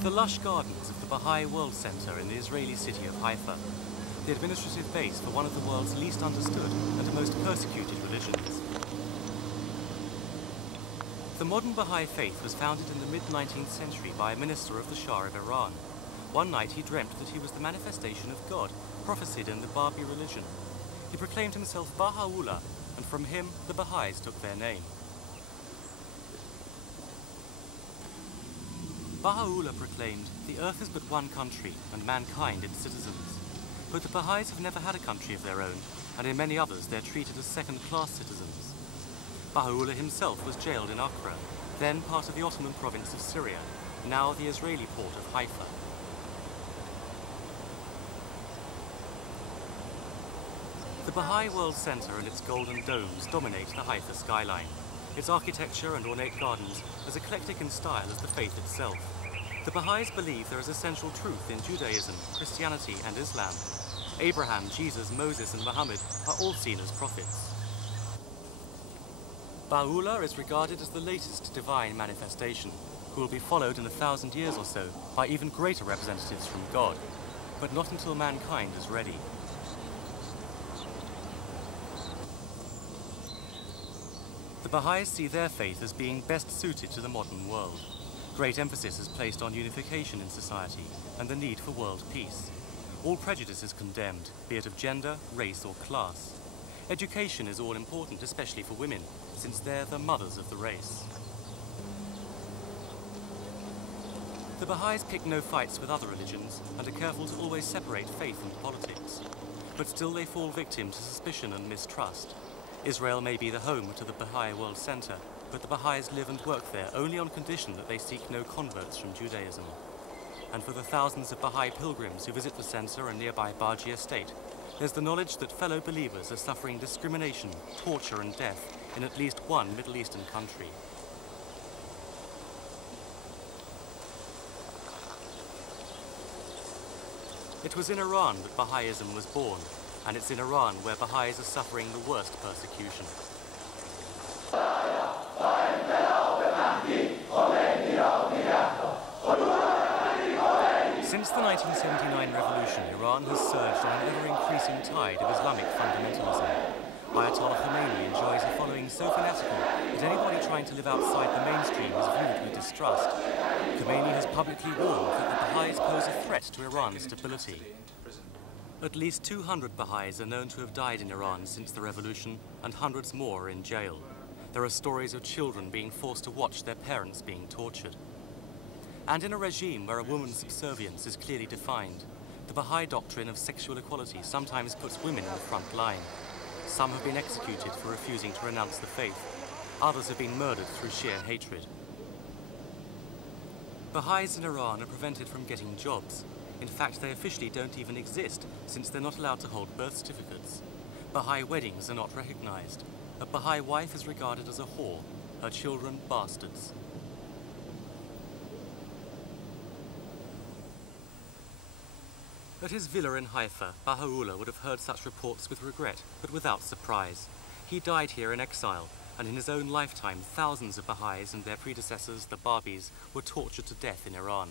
The lush gardens of the Bahai World Center in the Israeli city of Haifa, the administrative base for one of the world's least understood and most persecuted religions. The modern Bahai faith was founded in the mid-19th century by a minister of the Shah of Iran. One night he dreamt that he was the manifestation of God, prophesied in the Babi religion. He proclaimed himself Baha'u'llah, and from him the Bahais took their name. Baha'u'llah proclaimed, "The earth is but one country, and mankind its citizens." But the Bahais have never had a country of their own, and in many others they're treated as second-class citizens. Baha'u'llah himself was jailed in Accra, then part of the Ottoman province of Syria, now the Israeli port of Haifa. The Bahai World Center and its golden domes dominate the Haifa skyline. Its architecture and ornate gardens as eclectic in style as the faith itself. The Bahais believe there is essential truth in Judaism, Christianity, and Islam. Abraham, Jesus, Moses, and Muhammad are all seen as prophets. Baha'u'llah is regarded as the latest divine manifestation, who will be followed in 1,000 years or so by even greater representatives from God, but not until mankind is ready. The Bahais see their faith as being best suited to the modern world. Great emphasis is placed on unification in society and the need for world peace. All prejudice is condemned, be it of gender, race, or class. Education is all important, especially for women, since they're the mothers of the race. The Bahais pick no fights with other religions and are careful to always separate faith and politics. But still they fall victim to suspicion and mistrust. Israel may be the home to the Bahai World Center, but the Bahais live and work there only on condition that they seek no converts from Judaism. And for the thousands of Bahai pilgrims who visit the center and nearby Baji estate, there's the knowledge that fellow believers are suffering discrimination, torture, and death in at least one Middle Eastern country. It was in Iran that Bahaism was born, and it's in Iran where Bahais are suffering the worst persecution. Since the 1979 revolution, Iran has surged on an ever-increasing tide of Islamic fundamentalism. Ayatollah Khomeini enjoys a following so fanatical that anybody trying to live outside the mainstream is viewed with distrust. Khomeini has publicly warned that the Bahais pose a threat to Iran's stability. At least 200 Bahais are known to have died in Iran since the revolution, and hundreds more are in jail. There are stories of children being forced to watch their parents being tortured. And in a regime where a woman's subservience is clearly defined, the Bahai doctrine of sexual equality sometimes puts women in the front line. Some have been executed for refusing to renounce the faith. Others have been murdered through sheer hatred. Bahais in Iran are prevented from getting jobs. In fact, they officially don't even exist, since they're not allowed to hold birth certificates. Bahai weddings are not recognized. A Bahai wife is regarded as a whore, her children bastards. At his villa in Haifa, Baha'u'llah would have heard such reports with regret, but without surprise. He died here in exile, and in his own lifetime, thousands of Bahais and their predecessors, the Babis, were tortured to death in Iran.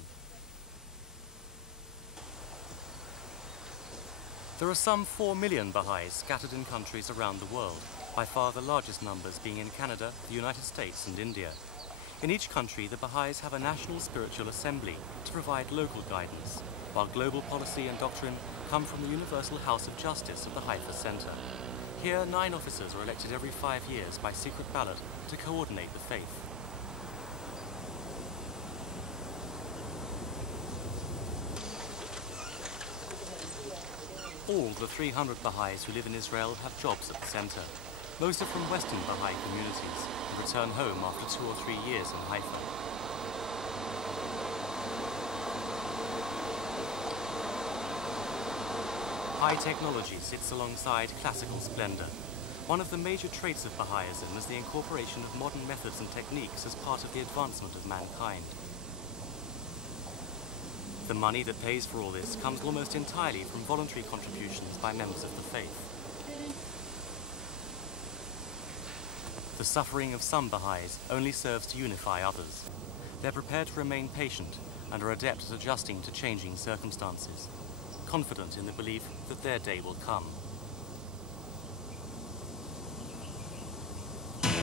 There are some 4 million Bahais scattered in countries around the world, by far the largest numbers being in Canada, the United States, and India. In each country, the Bahais have a national spiritual assembly to provide local guidance, while global policy and doctrine come from the Universal House of Justice of the Haifa Center. Here, 9 officers are elected every 5 years by secret ballot to coordinate the faith. All the 300 Bahais who live in Israel have jobs at the center. Most are from Western Bahai communities and return home after 2 or 3 years in Haifa. High technology sits alongside classical splendor. One of the major traits of Bahaism is the incorporation of modern methods and techniques as part of the advancement of mankind. The money that pays for all this comes almost entirely from voluntary contributions by members of the faith. The suffering of some Bahais only serves to unify others. They're prepared to remain patient, and are adept at adjusting to changing circumstances, confident in the belief that their day will come.